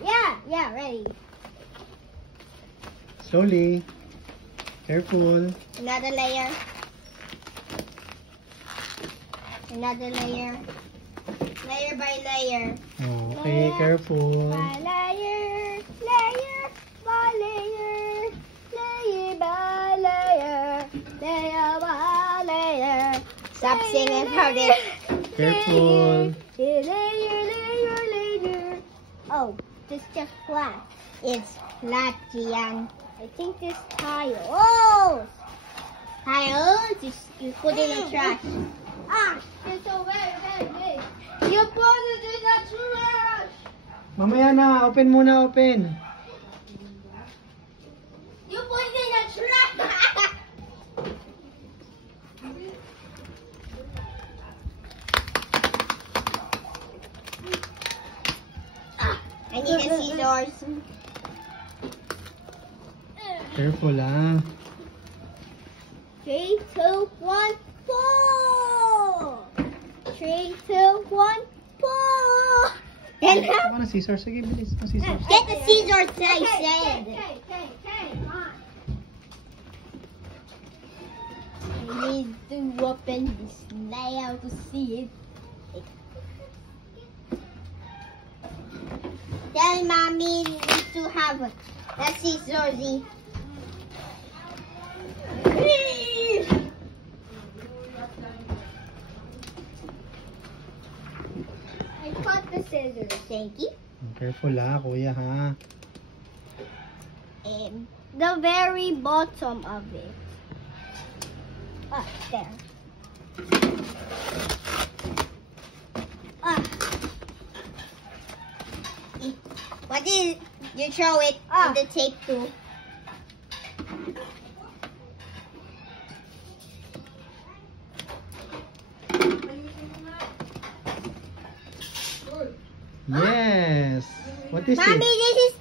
Yeah, ready. Slowly. Careful. Another layer. Another layer. Layer by layer. Oh, okay, Layer careful. by layer. Layer by layer. Layer by layer. Layer by layer. Stop singing about it. Careful. Layer. Oh, this just flat. It's flat, Gian. I think this tile. Tile? Just you put it in the trash. It's so very big. You put it in the trash. Mamaya na, open muna, open. You put it in the trash. I need the scissors. Careful, ah. 3, 2, 1, pull! 3, 2, 1, pull! Then Ako na scissors. Sige, bilis na scissors. get the scissors that I said. I need to open this nail to see it. Tell mommy needs to have the scissors. I cut the scissors, thank you. Careful, ah, kuya, ha. And the very bottom of it. There. What is you throw it on the tape too? Yes. What is Mommy, it? this is